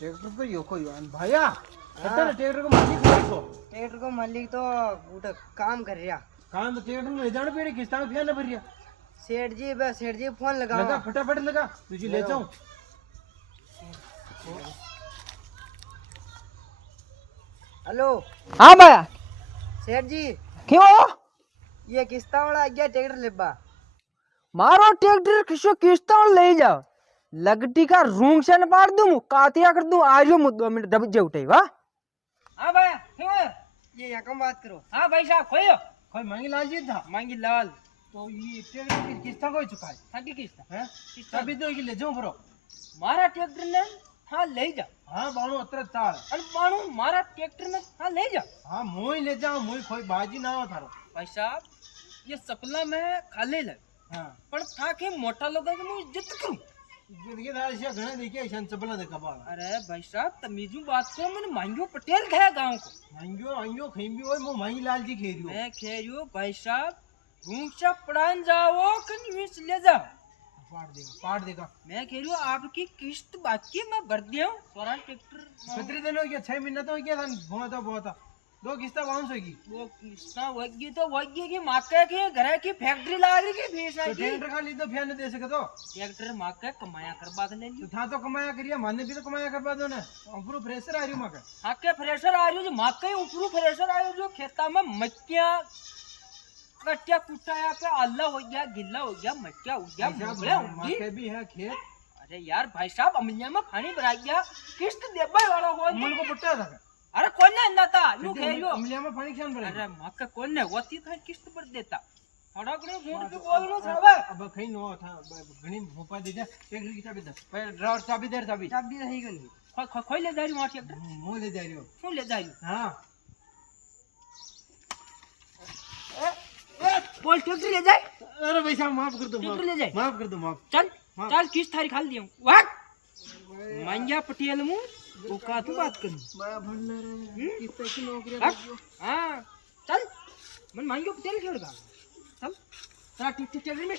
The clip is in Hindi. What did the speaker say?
ट्रैक्टर तो यो कोई भैया ट्रैक्टर को मालिक तो उठा काम कर रहा काम तो ट्रैक्टर में ले जाना पड़े किस्ता में फिर ना भर रहा सेठ जी फोन लगा फटाफट लगा तुझे ले जाऊं हेलो हाँ भैया सेठ जी क्यों ये किस्ता वाला आ गया ट्रैक्टर लेबा मारो ट्रैक्टर किसो किस्ता ले जाओ लगटी का रूंग से न पाड़ दूं कातिया कर दूं आज 2 मिनट दब जे उठे वाह। हाँ भैया क्यों ये यहाँ कम बात करो हाँ भाई साहब खोयो कोई मांगी लाल जी था मांगी लाल तो ये ट्रैक्टर की किस्ता को चुका है साकी किस्ता है किस्ता अभी तो ये ले जाऊं ब्रो मारा ट्रैक्टर ने हाँ ले जा हाँ बाणु अत्र चाल अरे बाणु मारा ट्रैक्टर ने हाँ ले जा हाँ मोई ले जाओ मोई कोई बाजी ना हो थारो भाई साहब ये सपना में खाले लग हाँ पर था के मोटा लोगों की मैं इज्जत करूं ये दाल से घणे देखिए शन सपना देखा बा अरे भाई साहब तमीजू बात को मैंने मांगियो पटेल खाया गांव को मांगियो खेमी ओए मो मांगी लाल जी खेरियो मैं खेरियो भाई साहब रूम से पढ़ान जाओ कन्विंस ले जा पाट देगा मैं कह रही हूँ आपकी किस्त बाकी मैं भर दिया हूँ सोरा ट्रैक्टर कितने दिन हो गया 6 महीना तो हो गया था बहुत 2 किस्ता बाउंस होगी वो किस्ता होगी तो होगी कि माके की घर की फैक्ट्री ला रही की फीस है ट्रैक्टर खाली तो फैन दे सके तो ट्रैक्टर माके कमाया करवा दे ले था तो कमाया करिया माने भी तो कमाया करवा दो ना ऊपर फ्रेशर आ रही माके हाके फ्रेशर आ रही जो माके ऊपर फ्रेशर आयो जो खेता में मक्कियां कट्टिया कुटाया पे अल्लाह हो गया गिल्ला हो गया मक्का हो गया मक्के भी है खेत अरे यार भाई साहब अमलिया में पानी भरा गया किस्त देबे वाला हो मन को पट्टा था अरे कौन ने अंदाता नु खेलियो अमलिया में पानी क्यों भरा अरे मक्का कौन ने होती था किस्त पर देता थोड़ा घणे मूड पे बोलनो साहब अब खई नो था घणी भोपा दे दे एक की चाबी दे पर ड्रावर चाबी रही गई खोई ले जा रही मार ट्रैक्टर मु ले जा रही हूं क्यों ले जा रही हां बोल ट्रैक्टर ले जाए अरे भाई साहब माफ कर दो ट्रैक्टर ले जाए माफ कर दो माफ चल चल किस थारी खाल दियो वाह मांगिया पटेल मु वो का तू बात कर मैं भरना रे किस तरह की नौकरी हां चल मन मांगियो पटेल खेड़ का चल ट्रैक्टर में